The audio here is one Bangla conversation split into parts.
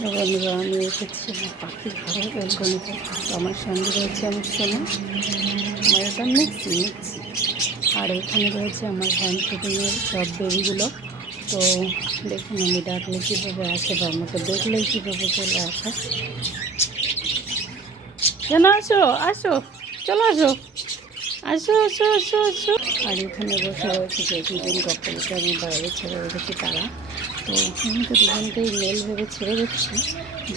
বন্ধুরা আমি এসেছি আমার পাখির ঘরে ব্যালকনিতে। তো আমার সঙ্গে রয়েছে আমার সোনা, আমার এটা মিক্সি আর এখানে রয়েছে আমার হ্যান্ড ফিটিংয়ের সব বেবিগুলো। তো দেখুন আমি ডাকলে কীভাবে আসে বা আমাকে দেখলেই কীভাবে চলে আসে। কেন আসো আসো, চলো আসো, আসো আসো আসো আসো। আর এখানে বসে রয়েছে যে দুজন কপ্পলকে আমি বাইরে ছেড়ে রেখেছি তারা। তো আমি তো দুজনকেই মেল ভেবে ছেড়ে দিচ্ছি,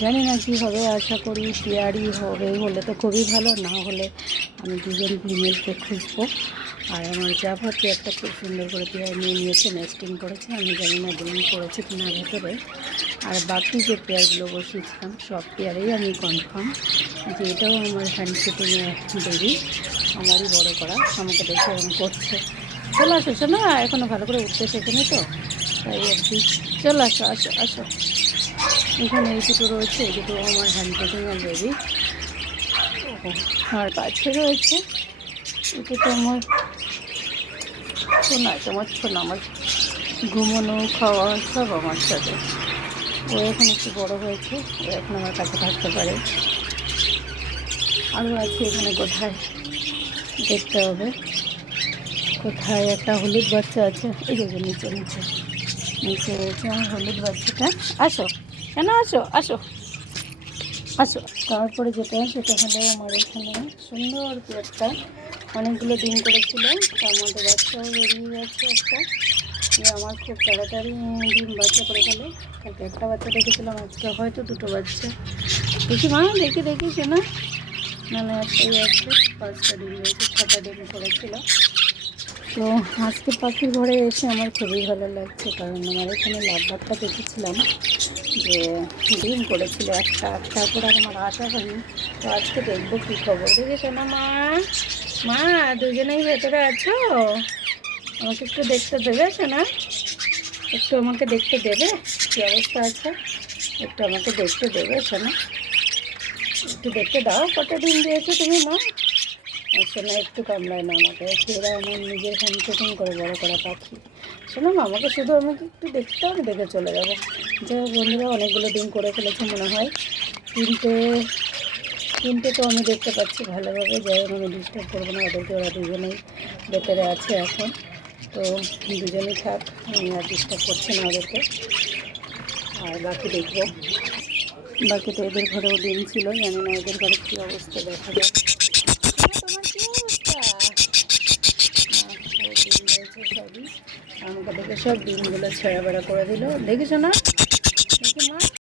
জানি না কী হবে, আশা করি পেয়ারই হবে, হলে তো খুবই ভালো, না হলে আমি দুজন ফিমেলকে খুঁজবো। আর আমার জাভাকে একটা খুব সুন্দর করে পেয়ার নিয়ে নিয়েছে, নেস্টিং করেছে, আমি জানি না ডিম করেছে কিনা ভেতরে। আর বাকি যে পেয়ারগুলো বসিয়েছিলাম সব পেয়ারেই আমি কনফার্ম যে এটাও আমার হ্যান্ড ফিটিংয়ে বেবি, আমারই বড় করা, আমাকে দেখে এরকম করছে। চলে আসো না, এখনও ভালো করে উঠতে শেখেনি তো, তাই আর কি। চলে আসো আসো আসো। এখানে এই দুটো রয়েছে, এই দুটো আমার হ্যান্ড ফিটিংয়ের বেবি। আর পাশে রয়েছে এটা তো আমার শোনা, তোমার শোনা, আমার ঘুমানো খাওয়া সব আমার সাথে। ও এখন একটু বড় হয়েছে, ও এখন আমার কাছে থাকতে পারে। আরও আছে এখানে, কোথায় দেখতে হবে, কোথায় একটা হলুদ বাচ্চা আছে, এই যে নিচে নিচে নিচে রয়েছে আমার হলুদ বাচ্চাটা। আসো কেন, আসো আসো আসো। তারপরে যেটা সেটা হলো আমার এখানে সুন্দর পেটটা অনেকগুলো ডিম করেছিল, তার মধ্যে বাচ্চাও বেরিয়ে গেছে একটা, যে আমার খুব তাড়াতাড়ি ডিম বাচ্চা করে ফেলে। কালকে একটা বাচ্চা দেখেছিলাম, আজকে হয়তো দুটো বাচ্চা দেখি। মা দেখি দেখি শোনা, নাহলে একটাই আছে, 5টা ডিম রয়েছে, 6টা ডিম করেছিল। তো আজকে পাখির ঘরে এসে আমার খুবই ভালো লাগছে, কারণ আমার এখানে লাভবারটা দেখেছিলাম যে ডিম করেছিল একটা, তারপর আর আমার আশা হয়নি। তো আজকে দেখবো কী খবর। দেখেছো না মা, মা দুজনেই ভেতরে আছো, আমাকে একটু দেখতে দেবে শোনা, একটু আমাকে দেখতে দেবে কী অবস্থা আছে, একটু আমাকে দেখতে দেবে শোনা, একটু দেখতে দাও কত ডিম দিয়েছো তুমি মা। শোনা একটু কামড়ায় না আমাকে, এরা আমার নিজের হ্যান্ড ফিটিং করে বড় করা পাখি। শোনো না আমাকে, শুধু আমাকে একটু দেখতে, আমি দেখে চলে যাবো। যাই হোক বন্ধুরা, অনেকগুলো ডিম করে ফেলেছে মনে হয়, তিনটে তো আমি দেখতে পাচ্ছি ভালোভাবে। যাই হোক আমি ডিস্টার্ব করবো না ওদেরকে, ওরা দুজনেই ভেতরে আছে এখন, তো দুজনেই থাক, আমি আর ডিস্টার্ব করছি না ওদেরকে। আর বাকি দেখবো, বাকি তো এদের ঘরেও ডিম ছিল, জানি না এদের ঘরে কী অবস্থা, দেখা যায়। তোমার কী অবস্থা? ডিম রয়েছে সবই, আমাকে দেখে সব ডিমগুলো ছেঁড়া বেড়া করে দিল, দেখেছো না।